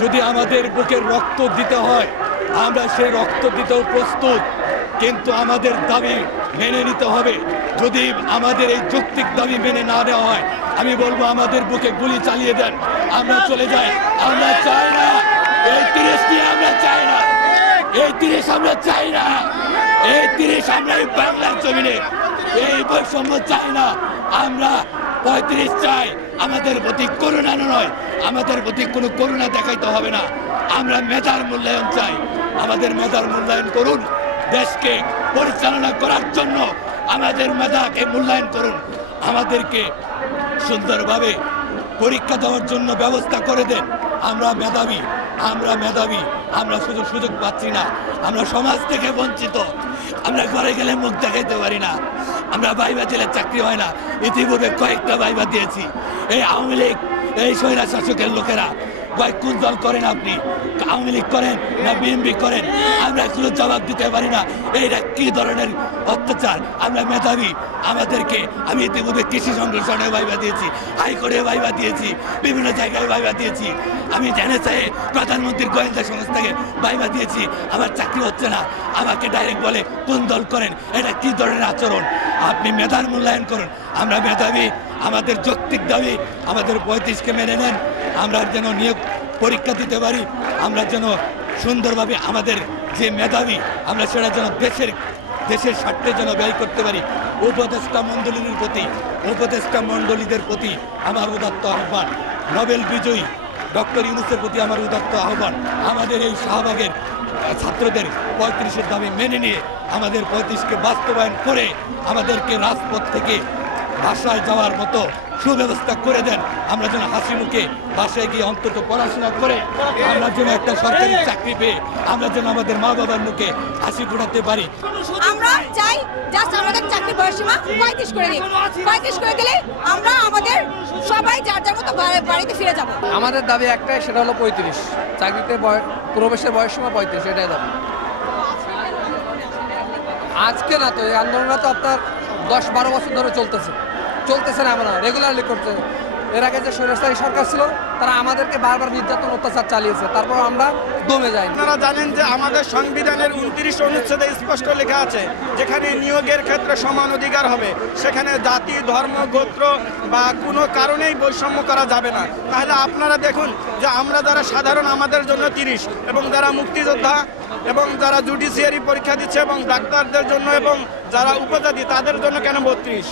যদি আমাদের বুকের রক্ত দিতে হয় আমরা সেই রক্ত দিতেও প্রস্তুত, কিন্তু আমাদের দাবি মেনে নিতে হবে। যদি আমাদের এই যৌক্তিক দাবি মেনে না নেওয়া হয় আমি বলবো আমাদের বুকে গুলি চালিয়ে দেন, আমরা চলে যাই। আমরা চাই না এই 30টি, আমরা চাই না এই 30, আমরা চাই না এই 30, আমরা এই বাংলার জমিনে এই বৈষম্য চাই না। আমরা 35 চাই। আমাদের প্রতি করুণা নয়, আমাদের প্রতি কোনো করুণা দেখাইতে হবে না। আমরা মেধার মূল্যায়ন চাই, আমাদের মেধার মূল্যায়ন করুন। দেশকে পরিচালনা করার জন্য আমাদের মেধাকে মূল্যায়ন করুন। আমাদেরকে সুন্দরভাবে পরীক্ষা দেওয়ার জন্য ব্যবস্থা করে দেন। আমরা মেধাবী, আমরা মেধাবী, আমরা শুধু সুযোগ পাচ্ছি না, আমরা সমাজ থেকে বঞ্চিত। আমরা ঘরে গেলে মুখ দেখাইতে পারি না, আমরা ভাইবা দিলে চাকরি হয় না। ইতিপূর্বে কয়েকটা ভাইবা দিয়েছি। এই আওয়ামী লীগ, এই স্বৈরা শাসকের লোকেরা ভাই কোন দল করেন আপনি? আওয়ামী লীগ করেন না বিএনপি করেন? আমরা কোনো জবাব দিতে পারি না। এইটা কি ধরনের অত্যাচার? আমরা মেধাবী, আমাদেরকে আমি ইতিমধ্যে কৃষি সংগঠনে ভাইবা দিয়েছি, হাইকোর্টে ভাইবা দিয়েছি, বিভিন্ন জায়গায় ভাইবা দিয়েছি। আমি জেনে চাই প্রধানমন্ত্রীর গোয়েন্দা সংস্থাকে ভাইবা দিয়েছি, আমার চাকরি হচ্ছে না। আমাকে ডাইরেক্ট বলে কোন দল করেন? এটা কি ধরনের আচরণ? আপনি মেধার মূল্যায়ন করুন। আমরা মেধাবী, আমাদের যৌক্তিক দাবি আমাদের 35কে মেনে নেন। আমরা যেন নিয়োগ পরীক্ষা দিতে পারি, আমরা যেন সুন্দরভাবে আমাদের যে মেধাবী আমরা সেটা যেন দেশের স্বার্থে যেন ব্যয় করতে পারি। উপদেষ্টা মণ্ডলীদের প্রতি আমার উদাত্ত আহ্বান, নোবেল বিজয়ী ডক্টর ইউনূসের প্রতি আমার উদাত্ত আহ্বান, আমাদের এই শাহবাগের ছাত্রদের 35-এর দাবি মেনে নিয়ে আমাদের 35কে বাস্তবায়ন করে আমাদেরকে রাজপথ থেকে বাসায় যাওয়ার মতো সুব্যবস্থা করে দেন। আমরা যেন হাসি মুখে বাসায় গিয়ে অন্তত পড়াশোনা করে আমরা যেন একটা সরকারি চাকরি পেয়ে আমরা যেন আমাদের মা বাবার মুখে হাসি ফোটাতে পারি। আমরা চাই জাস্ট আমাদের চাকরি বয়সীমা 35 করে দিন। 35 করে দিলে আমরা আমাদের সবাই যার যার মতো বাড়িতে ফিরে যাব। আমাদের দাবি একটাই, সেটা হলো 35। চাকরিতে প্রবেশের বয়সীমা 35, এটাই দাবি। আজকে না তো, এই আন্দোলনটা তো আপনার 10-12 বছর ধরে চলতেছে না, আমরা রেগুলারলি করছে। এর আগে যে স্বৈরাচারী সরকার ছিল তারা আমাদেরকে বারবার নির্যাতন অত্যাচার চালিয়েছে, তারপর আমরা দমে যাই। আপনারা জানেন যে আমাদের সংবিধানের 29 অনুচ্ছেদে স্পষ্ট লেখা আছে যেখানে নিয়োগের ক্ষেত্রে সমান অধিকার হবে, সেখানে জাতি, ধর্ম, গোত্র বা কোনো কারণেই বৈষম্য করা যাবে না। তাহলে আপনারা দেখুন যে আমরা যারা সাধারণ আমাদের জন্য 30, এবং যারা মুক্তিযোদ্ধা এবং যারা জুডিশিয়ারি পরীক্ষা দিচ্ছে এবং ডাক্তারদের জন্য এবং যারা উপজাতি তাদের জন্য কেন 32?